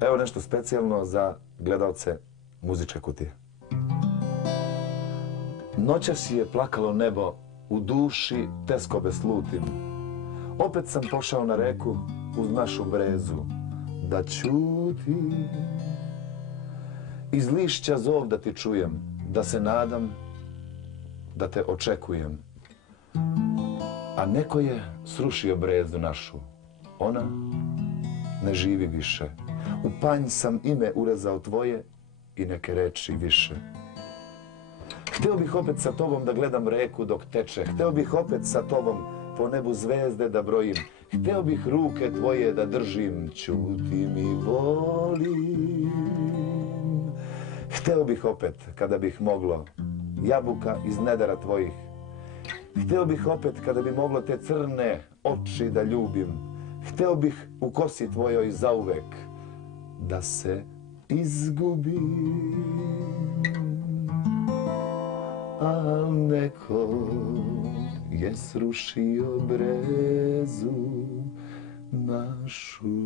Evo nešto specijalno za gledalce Muzičke kutije. Noćas je plakalo nebo, u duši teskobe slutim. Opet sam pošao na reku uz našu brezu da ćutim. Iz lišća zov da ti čujem, da se nadam, da te očekujem. A neko je srušio brezu našu, ona ne živi više. U panj sam ime urezao tvoje i neke reči više. Hteo bih opet sa tobom da gledam reku dok teče, hteo bih opet sa tobom po nebu zvezde da brojim, hteo bih ruke tvoje da držim, ćutim i volim. Hteo bih opet, kada bih moglo, jabuka iz nedara tvojih. Hteo bih opet, kada bi moglo te crne oči da ljubim. Hteo bih u kosi tvojoj zauvek da se izgubim. Al neko je srušio brezu našu.